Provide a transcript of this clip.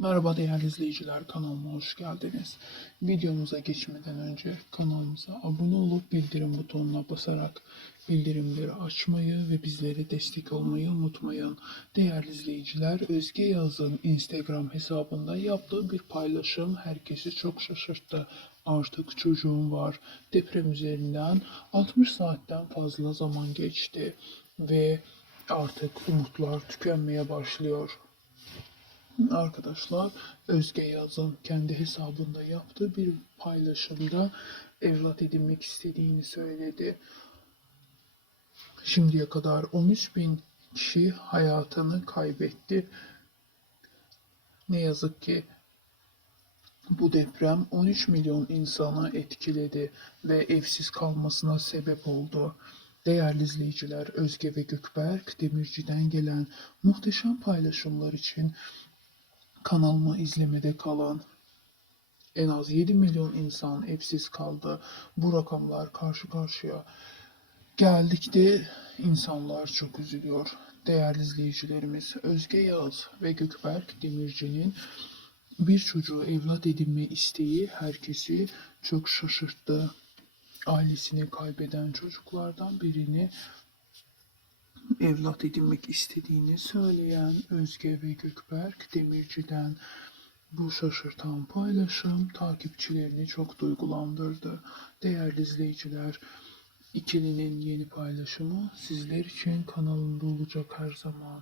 Merhaba değerli izleyiciler, kanalıma hoş geldiniz. Videomuza geçmeden önce kanalımıza abone olup bildirim butonuna basarak bildirimleri açmayı ve bizlere destek olmayı unutmayın. Değerli izleyiciler, Özge Yaz'ın Instagram hesabında yaptığı bir paylaşım herkesi çok şaşırttı. Artık çocuğum var. Deprem üzerinden 60 saatten fazla zaman geçti ve artık umutlar tükenmeye başlıyor. Arkadaşlar Özge Yaz'ın kendi hesabında yaptığı bir paylaşımda evlat edinmek istediğini söyledi. Şimdiye kadar 13 bin kişi hayatını kaybetti. Ne yazık ki bu deprem 13 milyon insana etkiledi ve evsiz kalmasına sebep oldu. Değerli izleyiciler, Özge ve Gökberk Demirci'den gelen muhteşem paylaşımlar için kanalıma izlemede kalan en az 7 milyon insan evsiz kaldı. Bu rakamlar karşı karşıya geldikçe insanlar çok üzülüyor. Değerli izleyicilerimiz Özge Yağız ve Gökberk Demirci'nin bir çocuğu evlat edinme isteği herkesi çok şaşırttı. Ailesini kaybeden çocuklardan birini evlat edinmek istediğini söyleyen Özge ve Gökberk Demirci'den bu şaşırtan paylaşım takipçilerini çok duygulandırdı. Değerli izleyiciler, ikilinin yeni paylaşımı sizler için kanalımda olacak her zaman.